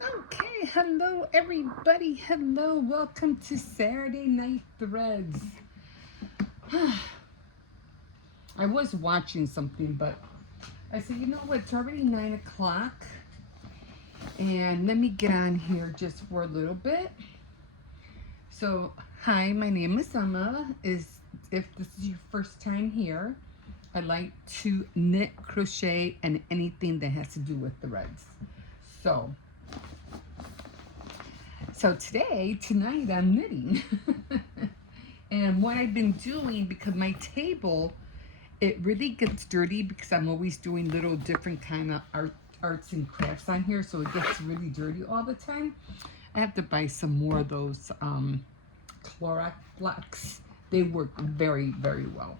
Okay, hello everybody. Hello, welcome to Saturday Night Threads. I was watching something, but I said, you know what? It's already 9 o'clock, and let me get on here just for a little bit. So, hi, my name is Emma. If this is your first time here, I like to knit, crochet, and anything that has to do with threads. So, tonight I'm knitting. And what I've been doing, because my table, it really gets dirty because I'm always doing little different kind of arts and crafts on here, so it gets really dirty all the time. I have to buy some more of those Clorox blocks. They work very, very well.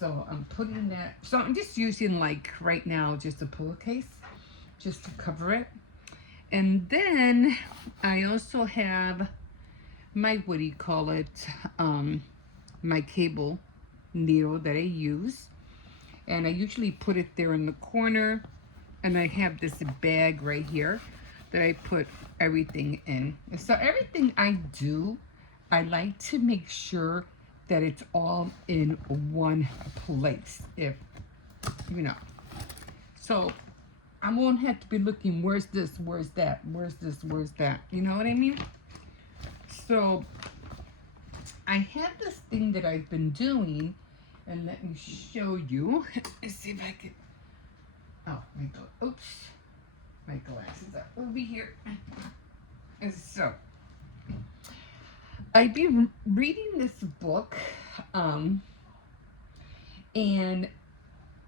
So I'm putting that, so I'm just using like right now just a pillowcase just to cover it. And then I also have my, what do you call it, my cable needle that I use, and I usually put it there in the corner, and I have this bag right here that I put everything in. So everything I do, I like to make sure that it's all in one place, if you know. So I won't have to be looking, where's this, where's that, where's this, where's that, you know what I mean? So I have this thing that I've been doing, and let me show you. Let's see if I can. Oh, oops, my glasses are over here. And so I've been reading this book, and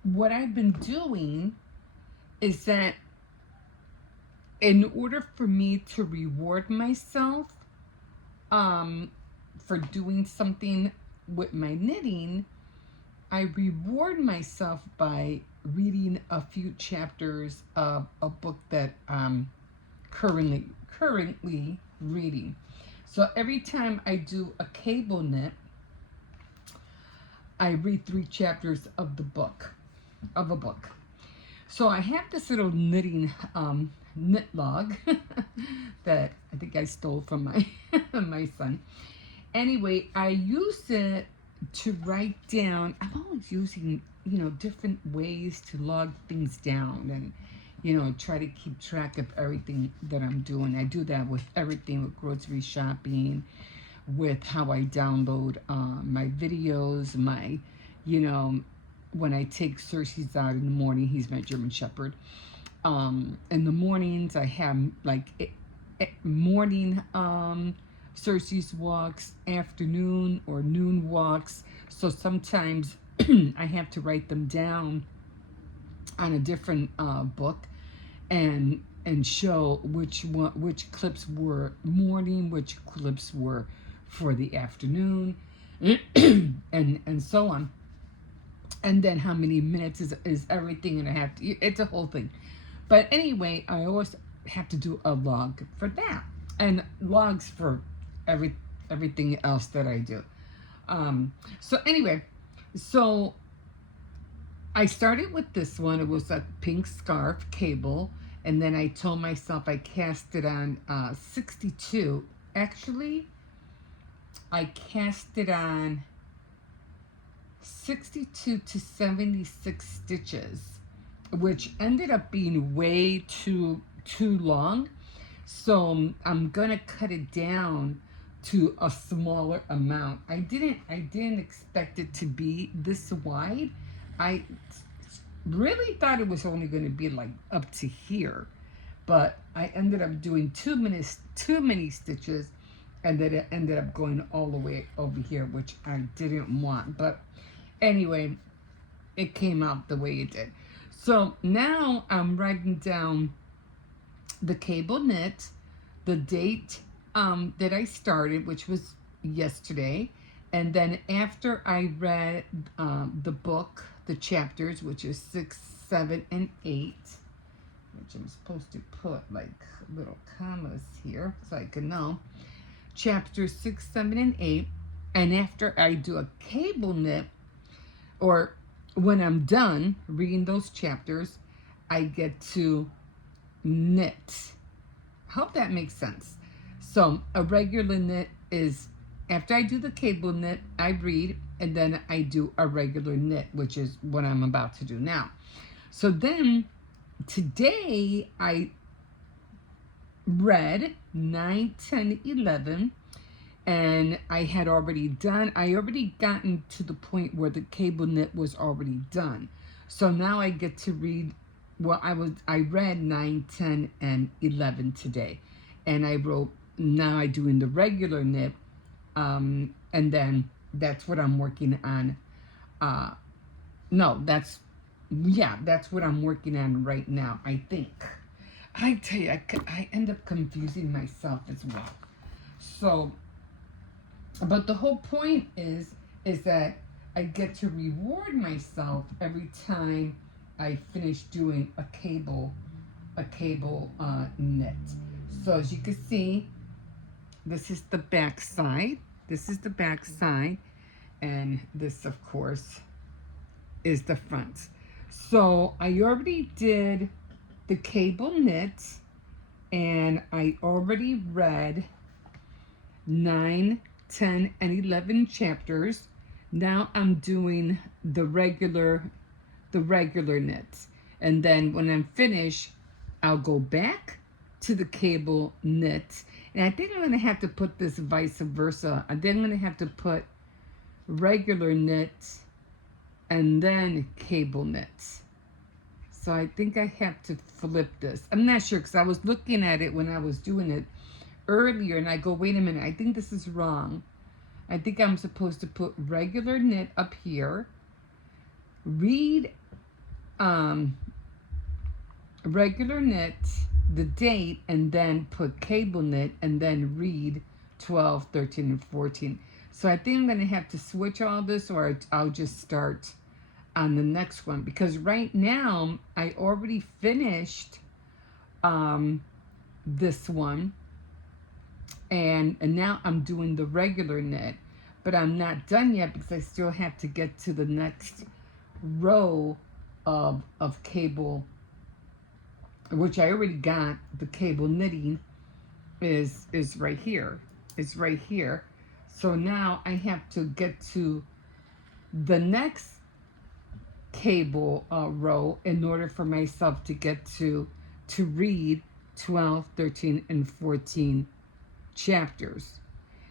what I've been doing is that in order for me to reward myself for doing something with my knitting, I reward myself by reading a few chapters of a book that I'm currently reading. So every time I do a cable knit, I read 3 chapters of the book, of a book. So I have this little knitting knit log that I think I stole from my my son. Anyway, I use it to write down. I'm always using, different ways to log things down and, try to keep track of everything that I'm doing. I do that with everything, with grocery shopping, with how I download my videos, when I take Cersei's out in the morning. He's my German Shepherd. In the mornings, I have like morning Cersei's walks, afternoon or noon walks. So sometimes I have to write them down on a different book and show which clips were morning, which clips were for the afternoon, and so on. And then how many minutes is everything, and I have to, it's a whole thing. But anyway, I always have to do a log for that, and logs for everything else that I do. So anyway, so I started with this one. It was a pink scarf cable, and then I told myself I cast it on 62. Actually, I cast it on 62 to 76 stitches, which ended up being way too long. So I'm gonna cut it down to a smaller amount. I didn't expect it to be this wide. I really thought it was only going to be like up to here, but I ended up doing too many stitches, and then it ended up going all the way over here, which I didn't want. But anyway, it came out the way it did. So now I'm writing down the cable knit, the date that I started, which was yesterday, and then after I read the book, the chapters, which is 6, 7, and 8, which I'm supposed to put like little commas here so I can know, chapters 6, 7, and 8, and after I do a cable knit, or when I'm done reading those chapters, I get to knit hope that makes sense. So a regular knit is after I do the cable knit, I read, and then I do a regular knit, which is what I'm about to do now. So then today I read 9, 10, 11, and I had already gotten to the point where the cable knit was already done. So now I get to read, well, I read 9, 10, and 11 today. And I wrote, now I'm doing the regular knit, and then that's what I'm working on. No, that's what I'm working on right now, I think. I tell you, I end up confusing myself as well. So, but the whole point is that I get to reward myself every time I finish doing a cable knit. So as you can see, this is the back side. This is the back side, and this, of course, is the front. So I already did the cable knit, and I already read 9, 10, and 11 chapters. Now I'm doing the regular knit. And then when I'm finished, I'll go back to the cable knit. And I think I'm going to have to put this vice versa. I think I'm going to have to put regular knit and then cable knit. So I think I have to flip this. I'm not sure, because I was looking at it when I was doing it earlier, and I go, wait a minute, I think this is wrong. I think I'm supposed to put regular knit up here, read regular knit, the date, and then put cable knit, and then read 12, 13, and 14. So I think I'm going to have to switch all this, or I'll just start on the next one, because right now I already finished this one, and now I'm doing the regular knit, but I'm not done yet because I still have to get to the next row of cable, which I already got. The cable knitting is right here. It's right here. So now I have to get to the next cable row in order for myself to get to read 12, 13, and 14 chapters.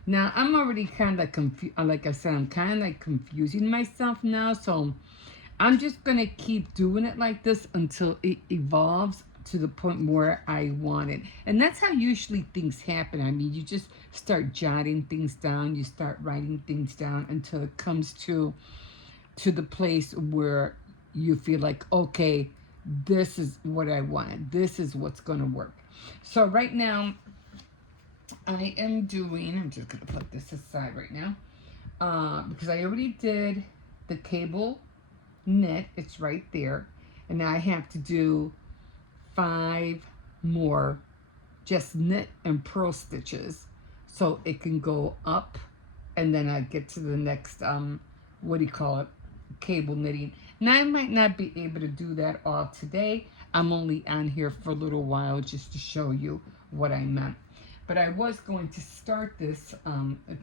Now I'm already kind of confused. Like I said, I'm kind of like confusing myself now. So I'm just going to keep doing it like this until it evolves to the point where I want it. And that's how usually things happen. I mean, you just start jotting things down. You start writing things down until it comes to the place where you feel like, okay, this is what I wanted. This is what's going to work. So right now, I am doing, I'm just going to put this aside right now, because I already did the cable knit. It's right there. And now I have to do 5 more just knit and purl stitches so it can go up, and then I get to the next, cable knitting. Now I might not be able to do that all today. I'm only on here for a little while just to show you what I meant. But I was going to start this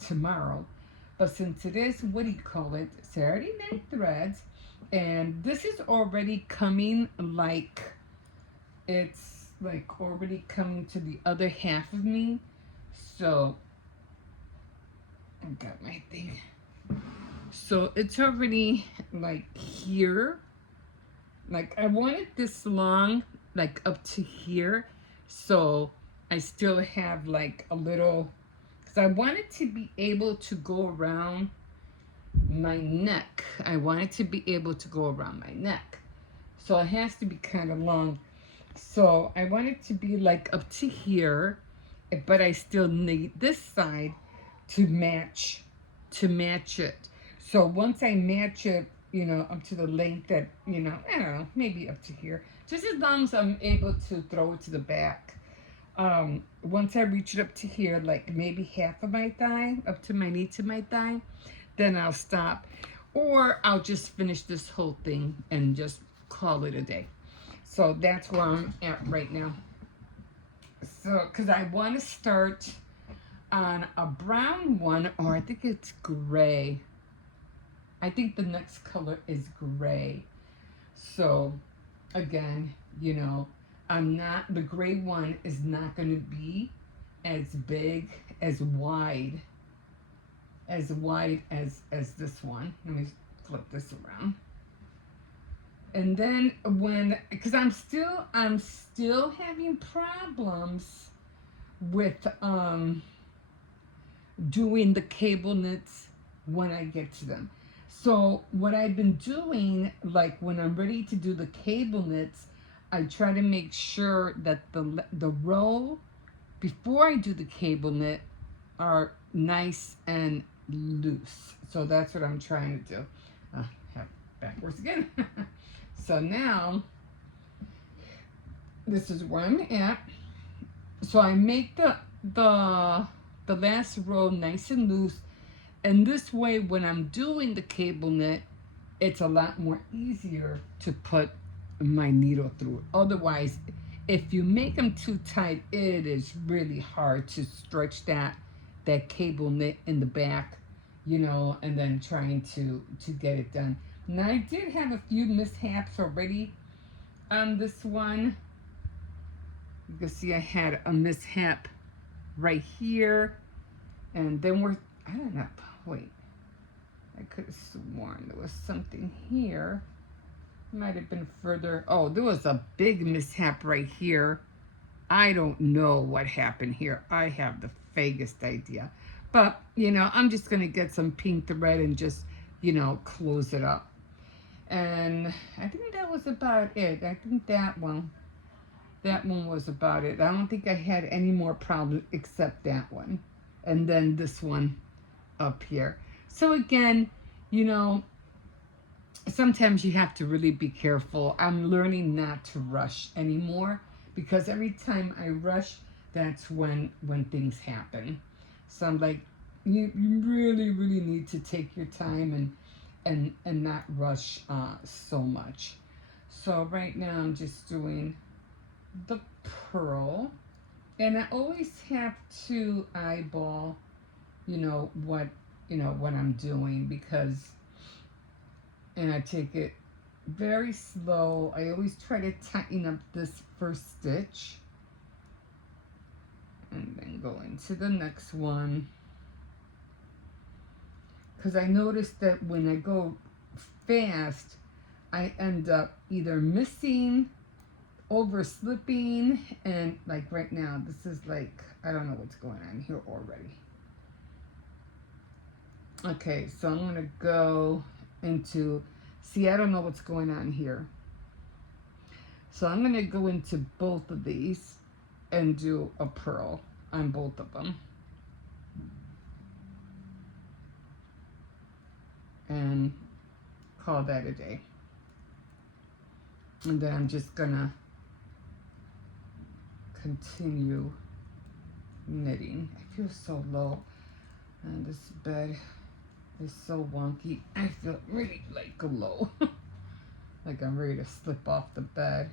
tomorrow. But since it is, Saturday Night Threads, and this is already coming, like, it's like already coming to the other half of me. So, I got my thing. So it's already like here. Like I want it this long, like up to here. So I still have like a little, because I want it to be able to go around my neck. I want it to be able to go around my neck. So it has to be kind of long. So I want it to be like up to here, but I still need this side to match it. So once I match it, up to the length that, I don't know, maybe up to here, just as long as I'm able to throw it to the back. Once I reach it up to here, like maybe half of my thigh, up to my knee to my thigh, then I'll stop. Or I'll just finish this whole thing and just call it a day. So that's where I'm at right now. So, because I want to start on a brown one, or I think it's gray. I think the next color is gray. So, again, you know, the gray one is not going to be as big, as wide as this one. Let me flip this around. And then because I'm still having problems with doing the cable knits when I get to them. So what I've been doing, like when I'm ready to do the cable knits, I try to make sure that the row before I do the cable knit are nice and loose. So that's what I'm trying to do. Backwards again. So now, this is where I'm at. So I make the last row nice and loose, and this way when I'm doing the cable knit, it's a lot more easier to put my needle through. Otherwise, if you make them too tight, it is really hard to stretch that cable knit in the back, you know, and then trying to get it done. Now I did have a few mishaps already on this one. You can see I had a mishap right here, and then I don't know, wait, I could have sworn there was something here. Might have been further. Oh, there was a big mishap right here. I don't know what happened here. I have the vaguest idea. But, you know, I'm just going to get some pink thread and just, you know, close it up. And I think that was about it. I think that one was about it. I don't think I had any more problems except that one. And then this one up here. So again, you know, sometimes you have to really be careful. I'm learning not to rush anymore, because every time I rush, that's when things happen. So I'm like, you really, really need to take your time and not rush so much. So right now I'm just doing the purl, and I always have to eyeball, you know, what I'm doing, because, and I take it very slow. I always try to tighten up this first stitch and then go into the next one, because I noticed that when I go fast, I end up either missing, overslipping, and like right now, this is like, I don't know what's going on here already. Okay, so I'm going to go into, see, I don't know what's going on here. So I'm going to go into both of these and do a purl on both of them. And call that a day. And then I'm just going to continue knitting. I feel so low, and this bed is so wonky. I feel really like low. Like I'm ready to slip off the bed.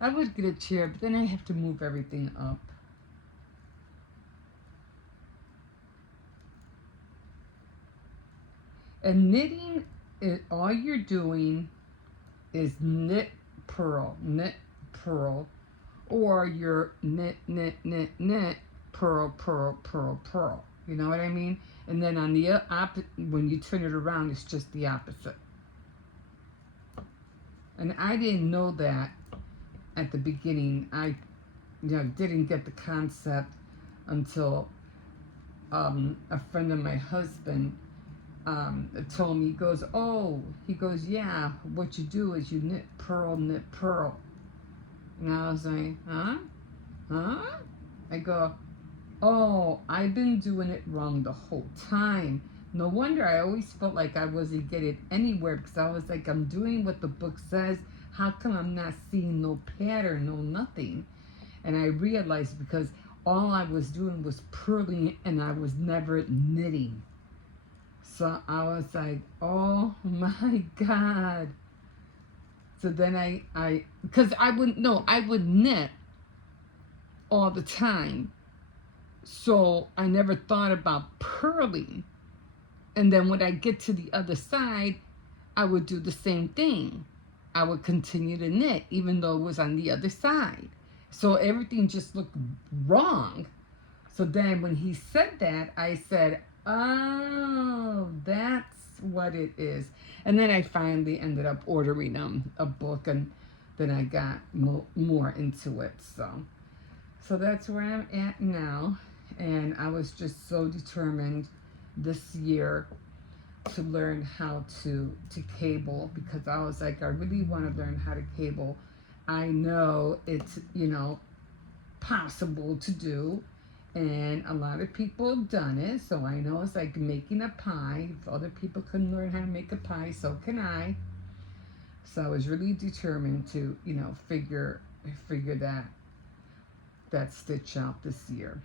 I would get a chair, but then I have to move everything up. And knitting, all you're doing is knit, purl, or you're knit, purl, purl, purl, purl. You know what I mean? And then on the when you turn it around, it's just the opposite. And I didn't know that at the beginning. I, you know, didn't get the concept until a friend of my husband told me. He goes, yeah, what you do is you knit, purl. And I was like, huh? I go, oh, I've been doing it wrong the whole time. No wonder I always felt like I wasn't getting anywhere, because I was like, I'm doing what the book says. How come I'm not seeing no pattern, no nothing? And I realized because all I was doing was purling, and I was never knitting. So I was like, oh my God. So then because I wouldn't know, I would knit all the time. So I never thought about purling. And then when I get to the other side, I would do the same thing. I would continue to knit even though it was on the other side. So everything just looked wrong. So then when he said that, I said, oh, that's what it is. And then I finally ended up ordering a book, and then I got more into it. So that's where I'm at now. And I was just so determined this year to learn how to cable, because I was like, I really want to learn how to cable. I know it's, possible to do, and a lot of people have done it. So I know it's like making a pie. If other people can learn how to make a pie, so can I. So I was really determined to, figure that stitch out this year.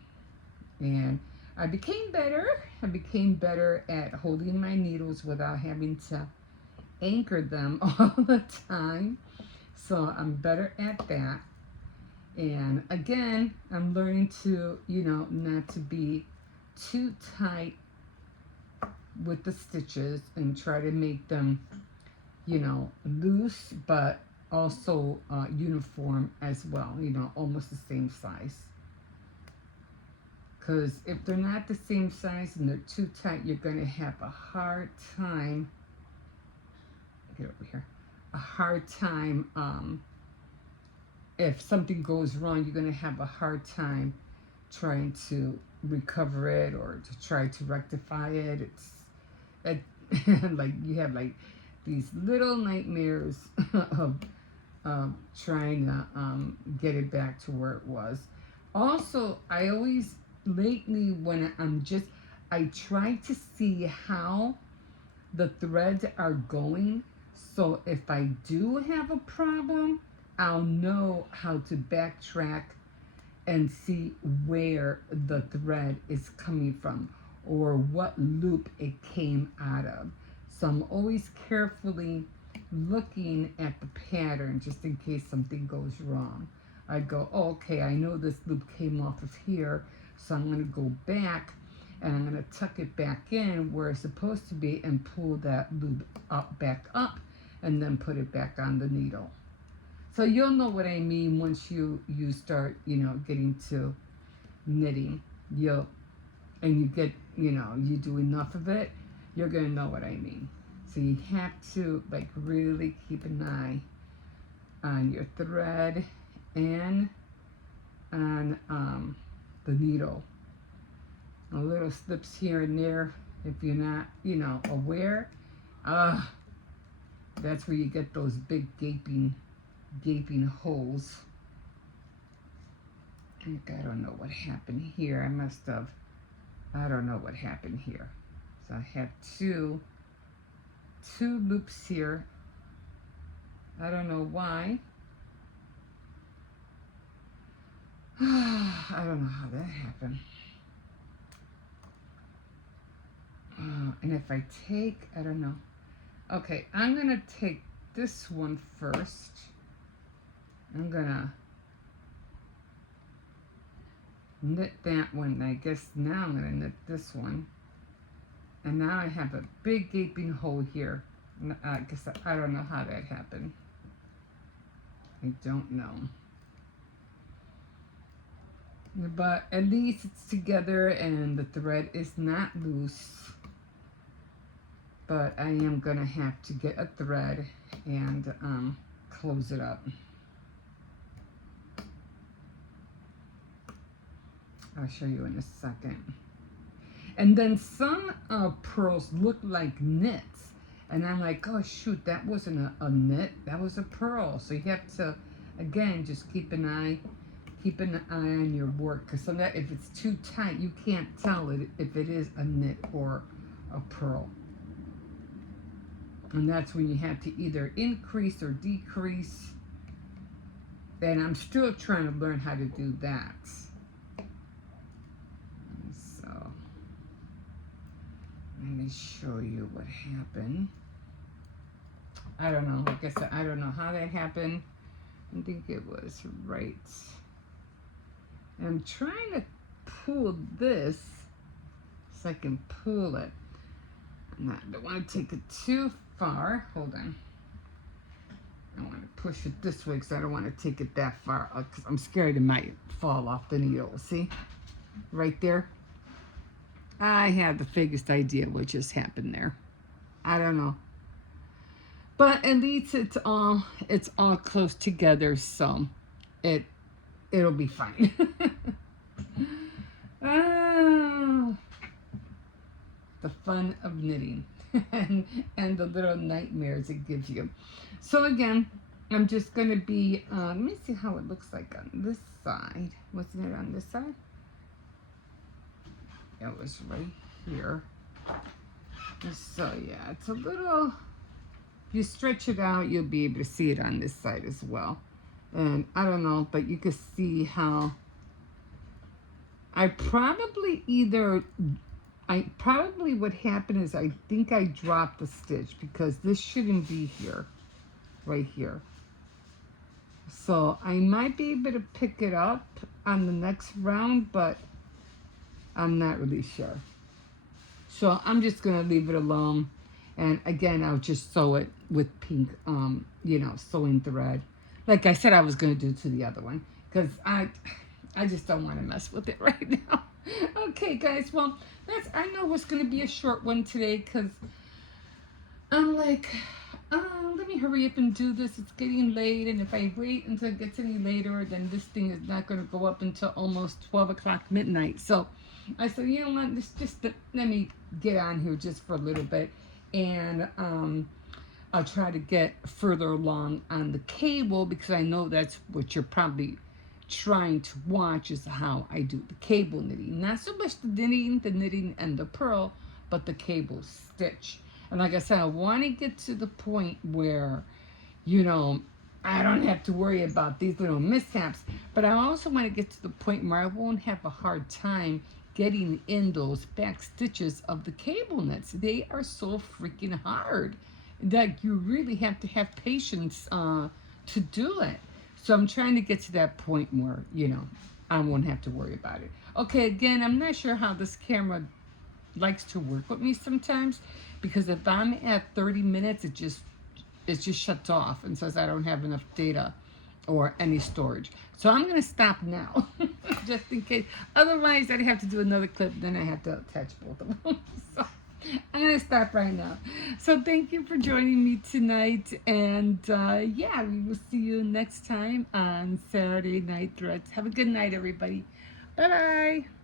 And I became better. I became better at holding my needles without having to anchor them all the time. So I'm better at that. And again, I'm learning to, not to be too tight with the stitches and try to make them, loose, but also uniform as well, almost the same size. Because if they're not the same size and they're too tight, you're going to have a hard time, get over here, a hard time, if something goes wrong, you're going to have a hard time trying to recover it or to try to rectify it. Like you have like these little nightmares of trying to get it back to where it was. Also, I always lately when I try to see how the threads are going. So if I do have a problem, I'll know how to backtrack and see where the thread is coming from or what loop it came out of. So I'm always carefully looking at the pattern just in case something goes wrong. I go, oh, okay, I know this loop came off of here, so I'm going to go back and I'm going to tuck it back in where it's supposed to be and pull that loop back up and then put it back on the needle. So you'll know what I mean once you start, getting to knitting. You get, you do enough of it, you're going to know what I mean. So you have to like really keep an eye on your thread and on the needle. A little slips here and there if you're not, aware. That's where you get those big gaping holes. I don't know what happened here. I don't know what happened here. So I have two loops here. I don't know why. I don't know how that happened. And if I take, I don't know. Okay, I'm going to take this one first. I'm going to knit that one. I guess now I'm going to knit this one. And now I have a big gaping hole here. I guess I don't know how that happened. I don't know. But at least it's together and the thread is not loose. But I am going to have to get a thread and close it up. I'll show you in a second. And then some pearls look like knits. And I'm like, oh shoot, that wasn't a knit, that was a pearl. So you have to, again, just keep an eye on your work. Because sometimes if it's too tight, you can't tell if it is a knit or a pearl. And that's when you have to either increase or decrease. And I'm still trying to learn how to do that. So, let me show you what happened. I don't know. Like I said, I don't know how that happened. I think it was right. And I'm trying to pull this so I can pull it. I don't want to take it too far. Hold on. I want to push it this way because I don't want to take it that far because I'm scared it might fall off the needle. See? Right there. I have the vaguest idea what just happened there. I don't know. But at least it's all close together, so it'll be fine. Oh, the fun of knitting and the little nightmares it gives you. So again, I'm just going to be, let me see how it looks like on this side. Wasn't it on this side? It was right here. So yeah, it's a little, if you stretch it out, you'll be able to see it on this side as well. And I don't know, but you can see how I probably what happened is I think I dropped the stitch because this shouldn't be here, right here. So I might be able to pick it up on the next round, but I'm not really sure. So I'm just gonna leave it alone. And again, I'll just sew it with pink, sewing thread. Like I said I was gonna do to the other one because I just don't want to mess with it right now. Okay, guys. Well, I know it's going to be a short one today because I'm like, let me hurry up and do this. It's getting late, and if I wait until it gets any later, then this thing is not going to go up until almost 12 o'clock midnight. So I said, you know what? Let me get on here just for a little bit, and I'll try to get further along on the cable because I know that's what you're probably trying to watch is how I do the cable knitting. Not so much the knitting and the purl, but the cable stitch. And like I said, I want to get to the point where, I don't have to worry about these little mishaps, but I also want to get to the point where I won't have a hard time getting in those back stitches of the cable knits. They are so freaking hard that you really have to have patience to do it. So I'm trying to get to that point where, I won't have to worry about it. Okay, again, I'm not sure how this camera likes to work with me sometimes because if I'm at 30 minutes, it just shuts off and says I don't have enough data or any storage. So I'm going to stop now just in case. Otherwise, I'd have to do another clip. Then I have to attach both of them. So I'm going to stop right now. So thank you for joining me tonight. And yeah, we will see you next time on Saturday Night Threads. Have a good night, everybody. Bye-bye.